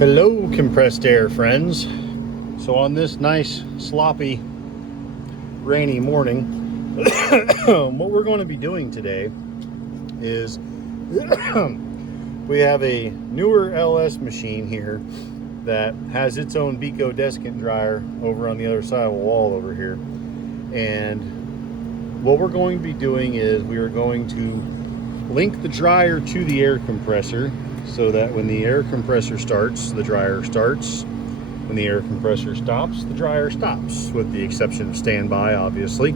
Hello, compressed air friends. So on this nice, sloppy, rainy morning, what we're going to be doing today is we have a newer LS machine here that has its own Beko desiccant dryer over on the other side of the wall over here. And what we're going to be doing is we are going to link the dryer to the air compressor so that when the air compressor starts, the dryer starts. When the air compressor stops, the dryer stops, with the exception of standby, obviously.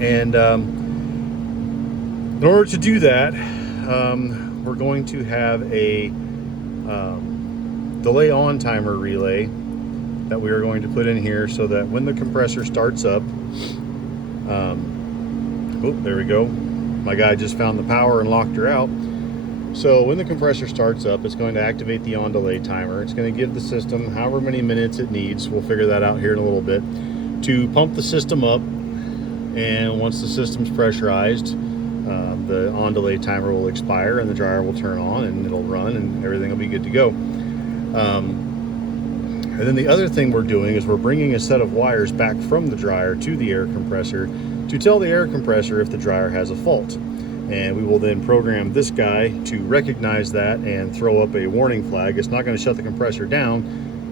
And in order to do that, we're going to have a delay on timer relay that we are going to put in here so that when the compressor starts up, oh, there we go. My guy just found the power and locked her out. So when the compressor starts up, it's going to activate the on delay timer. It's going to give the system however many minutes it needs. We'll figure that out here in a little bit, to pump the system up. And once the system's pressurized, the on delay timer will expire and the dryer will turn on and it'll run and everything will be good to go. And then the other thing we're doing is we're bringing a set of wires back from the dryer to the air compressor to tell the air compressor if the dryer has a fault. And we will then program this guy to recognize that and throw up a warning flag. It's not going to shut the compressor down.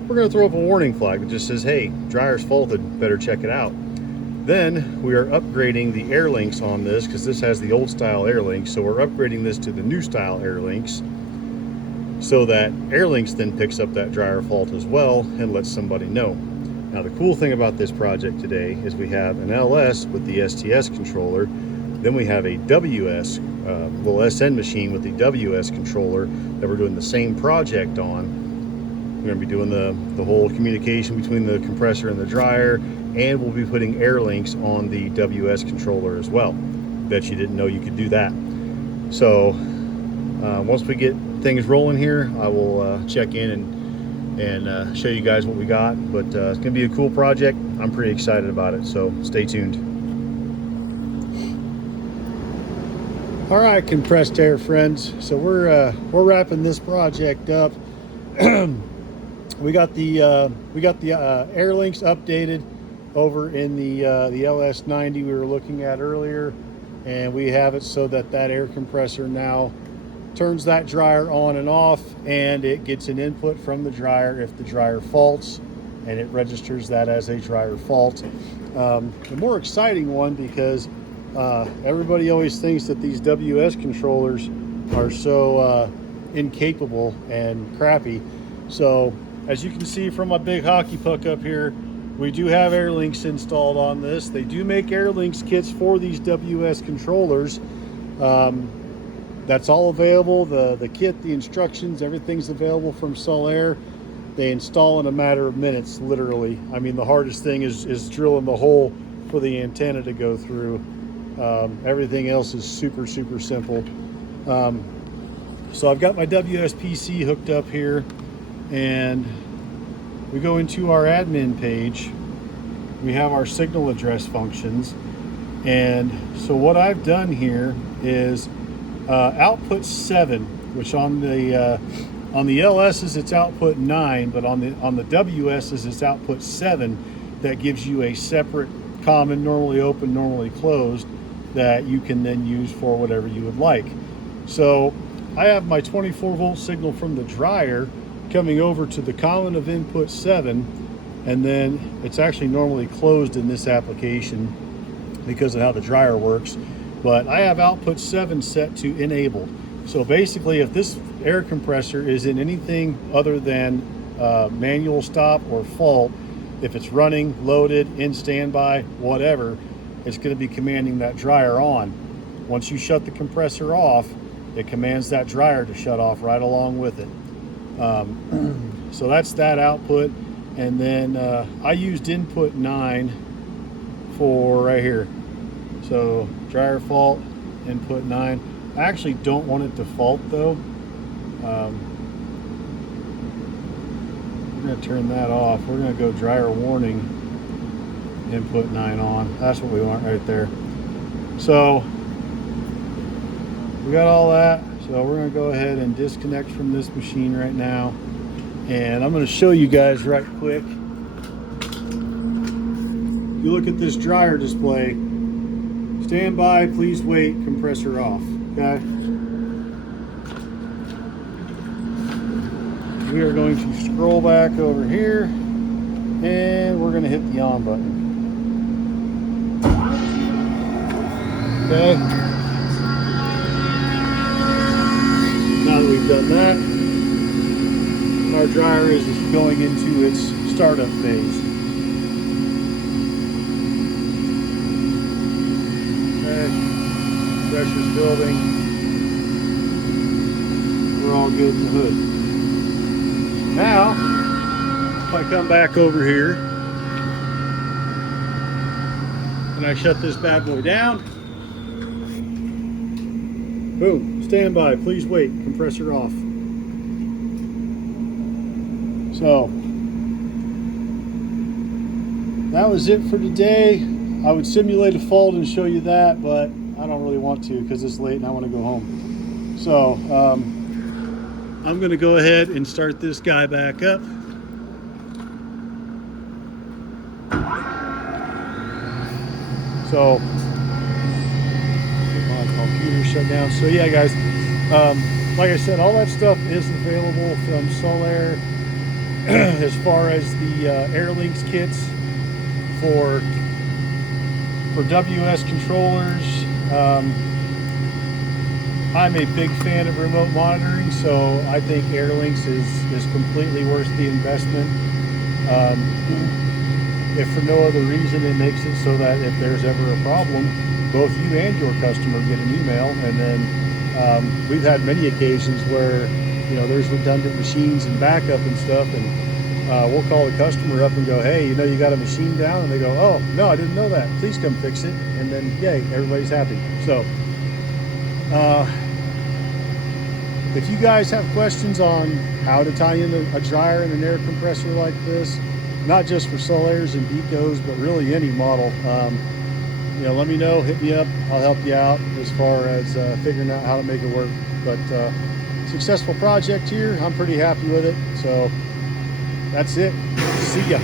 We're going to throw up a warning flag that just says, hey, dryer's faulted, better check it out. Then we are upgrading the Airlinx on this because this has the old style Airlinx. So we're upgrading this to the new style Airlinx so that Airlinx then picks up that dryer fault as well and lets somebody know. Now the cool thing about this project today is we have an LS with the STS controller. Then we have a WS, little SN machine with the WS controller that we're doing the same project on. We're going to be doing the whole communication between the compressor and the dryer, and we'll be putting Airlinx on the WS controller as well. Bet you didn't know you could do that. So once we get things rolling here, I will check in and show you guys what we got. But it's going to be a cool project. I'm pretty excited about it, so stay tuned. All right, compressed air friends. So we're wrapping this project up. we got the Airlinx updated over in the LS90 we were looking at earlier, and we have it so that air compressor now turns that dryer on and off, and it gets an input from the dryer if the dryer faults, and it registers that as a dryer fault. The more exciting one, because everybody always thinks that these WS controllers are so incapable and crappy. So as you can see from my big hockey puck up here, we do have Airlinx installed on this. They do make Airlinx kits for these WS controllers. That's all available. The kit, the instructions, everything's available from Sullair. They install in a matter of minutes, literally. I mean, the hardest thing is drilling the hole for the antenna to go through. Everything else is super simple. So I've got my WSPC hooked up here, and we go into our admin page. We have our signal address functions, and so what I've done here is output 7, which on the LS's it's output 9, but on the WS's it's output 7. That gives you a separate common, normally open, normally closed, that you can then use for whatever you would like. So I have my 24 volt signal from the dryer coming over to the common of input 7, and then it's actually normally closed in this application because of how the dryer works, but I have output 7 set to enabled. So basically, if this air compressor is in anything other than manual stop or fault, if it's running, loaded, in standby, whatever, it's going to be commanding that dryer on. Once you shut the compressor off, it commands that dryer to shut off right along with it. So that's that output. And then I used input 9 for right here. So dryer fault, input 9. I actually don't want it to fault though. We're going to turn that off. We're going to go dryer warning, input 9 on. That's what we want right there. So we got all that. So we're going to go ahead and disconnect from this machine right now. And I'm going to show you guys right quick. If you look at this dryer display, stand by, please wait, compressor off. Okay. We are going to scroll back over here and we're going to hit the on button. Okay. Now that we've done that, our dryer is going into its startup phase. Okay. Pressure's building. We're all good in the hood. Now, if I come back over here and I shut this bad boy down, boom, stand by, please wait, compressor off. So, that was it for today. I would simulate a fault and show you that, but I don't really want to because it's late and I want to go home. So, I'm going to go ahead and start this guy back up. So, get my computer shut down. So yeah, guys, like I said, all that stuff is available from Sullair as far as the Airlinx kits for WS controllers. I'm a big fan of remote monitoring, so I think Airlinx is completely worth the investment. If for no other reason, it makes it so that if there's ever a problem, both you and your customer get an email, and then we've had many occasions where there's redundant machines and backup and stuff, and we'll call the customer up and go, hey, you got a machine down, and they go, oh no, I didn't know that, please come fix it, and then yay, everybody's happy. So if you guys have questions on how to tie in a dryer and an air compressor like this, not just for Sullairs and Bekos, but really any model, let me know, hit me up, I'll help you out as far as figuring out how to make it work. But successful project here, I'm pretty happy with it. So that's it. See ya.